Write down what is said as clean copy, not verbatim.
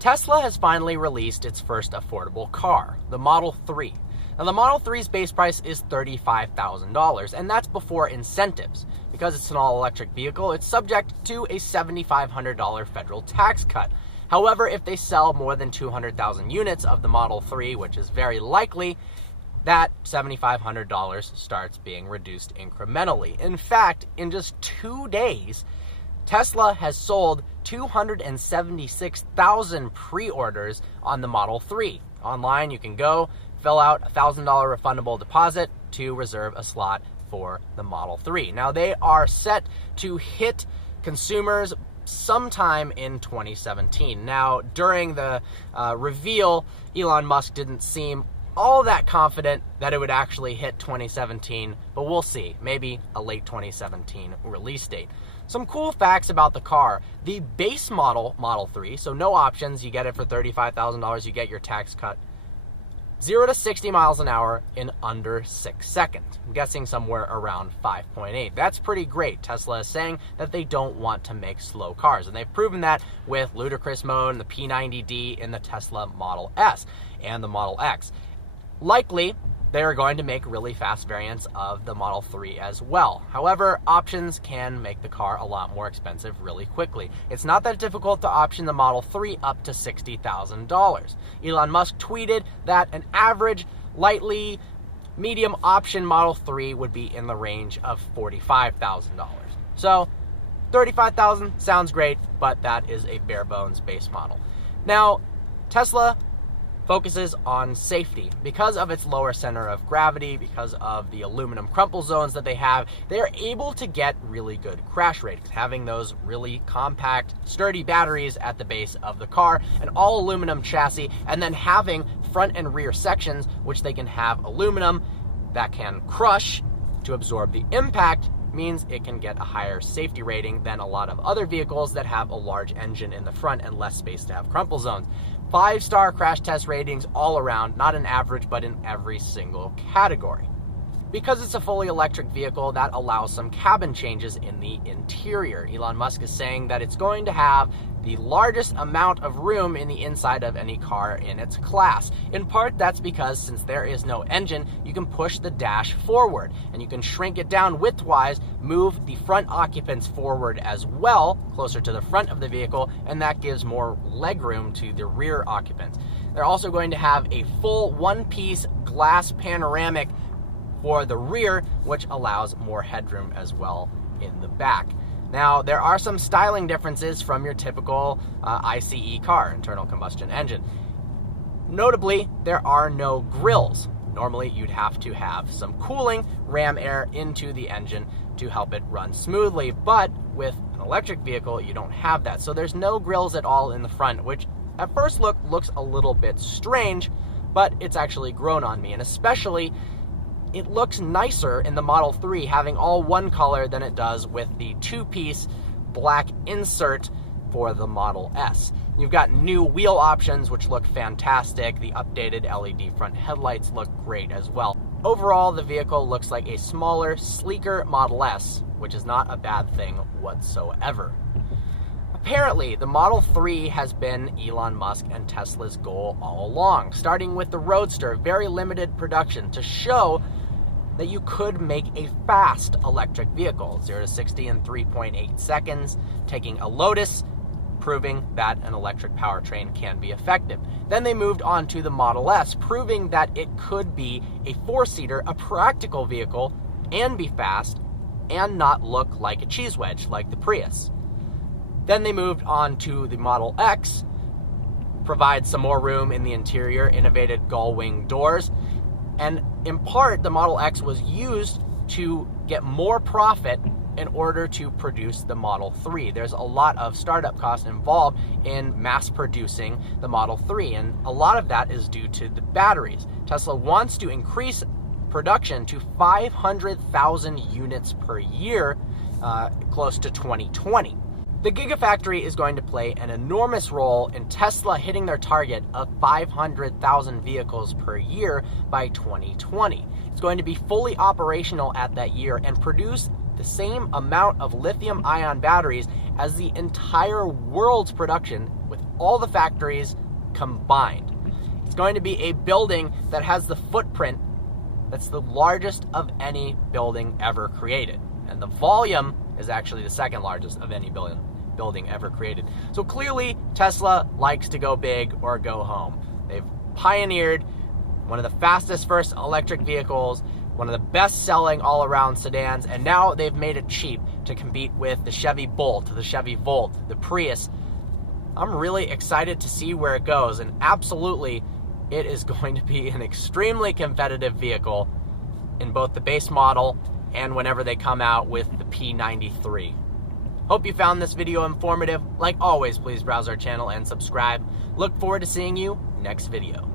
Tesla has finally released its first affordable car, the Model 3. Now, the Model 3's base price is $35,000, and that's before incentives. Because it's an all-electric vehicle, it's subject to a $7,500 federal tax cut. However, if they sell more than 200,000 units of the Model 3, which is very likely, that $7,500 starts being reduced incrementally. In fact, in just 2 days, Tesla has sold 276,000 pre-orders on the Model 3. Online, you can go fill out a $1,000 refundable deposit to reserve a slot for the Model 3. Now, they are set to hit consumers sometime in 2017. Now, during the reveal, Elon Musk didn't seem all that confident that it would actually hit 2017, but we'll see. Maybe a late 2017 release date. Some cool facts about the car. The base model, Model 3, so no options, you get it for $35,000, you get your tax cut. 0 to 60 miles an hour in under 6 seconds. I'm guessing somewhere around 5.8. That's pretty great. Tesla is saying that they don't want to make slow cars, and they've proven that with ludicrous mode and the P90D in the Tesla Model S and the Model X. Likely, they are going to make really fast variants of the Model 3 as well. However, options can make the car a lot more expensive really quickly. It's not that difficult to option the Model 3 up to $60,000. Elon Musk tweeted that an average, lightly medium option Model 3 would be in the range of $45,000. So, $35,000 sounds great, but that is a bare bones base model. Now, Tesla focuses on safety. Because of its lower center of gravity, because of the aluminum crumple zones that they have, they are able to get really good crash ratings, having those really compact, sturdy batteries at the base of the car, an all aluminum chassis, and then having front and rear sections, which they can have aluminum that can crush to absorb the impact, means it can get a higher safety rating than a lot of other vehicles that have a large engine in the front and less space to have crumple zones. 5-star crash test ratings all around, not an average, but in every single category. Because it's a fully electric vehicle, that allows some cabin changes in the interior. Elon Musk is saying that it's going to have the largest amount of room in the inside of any car in its class. In part, that's because since there is no engine, you can push the dash forward, and you can shrink it down widthwise, move the front occupants forward as well, closer to the front of the vehicle, and that gives more legroom to the rear occupants. They're also going to have a full one-piece glass panoramic for the rear, which allows more headroom as well in the back. Now, there are some styling differences from your typical ICE car, internal combustion engine. Notably, there are no grills. Normally, you'd have to have some cooling, ram air into the engine to help it run smoothly, but with an electric vehicle, you don't have that. So there's no grills at all in the front, which at first look looks a little bit strange, but it's actually grown on me, and especially it looks nicer in the Model 3 having all one color than it does with the two-piece black insert for the Model S. You've got new wheel options, which look fantastic. The updated LED front headlights look great as well. Overall, the vehicle looks like a smaller, sleeker Model S, which is not a bad thing whatsoever. Apparently, the Model 3 has been Elon Musk and Tesla's goal all along, starting with the Roadster, very limited production, to show that you could make a fast electric vehicle, 0 to 60 in 3.8 seconds, taking a Lotus, proving that an electric powertrain can be effective. Then they moved on to the Model S, proving that it could be a four-seater, a practical vehicle, and be fast, and not look like a cheese wedge like the Prius. Then they moved on to the Model X, provide some more room in the interior, innovated gull-wing doors, and in part, the Model X was used to get more profit in order to produce the Model 3. There's a lot of startup costs involved in mass producing the Model 3, and a lot of that is due to the batteries. Tesla wants to increase production to 500,000 units per year, close to 2020. The Gigafactory is going to play an enormous role in Tesla hitting their target of 500,000 vehicles per year by 2020. It's going to be fully operational at that year and produce the same amount of lithium-ion batteries as the entire world's production with all the factories combined. It's going to be a building that has the footprint that's the largest of any building ever created. And the volume is actually the second largest of any building ever created. So clearly, Tesla likes to go big or go home. They've pioneered one of the fastest first electric vehicles, one of the best-selling all-around sedans, and now they've made it cheap to compete with the Chevy Bolt, the Chevy Volt, the Prius. I'm really excited to see where it goes, and absolutely, it is going to be an extremely competitive vehicle in both the base model and whenever they come out with the P93. Hope you found this video informative. Like always, please browse our channel and subscribe. Look forward to seeing you next video.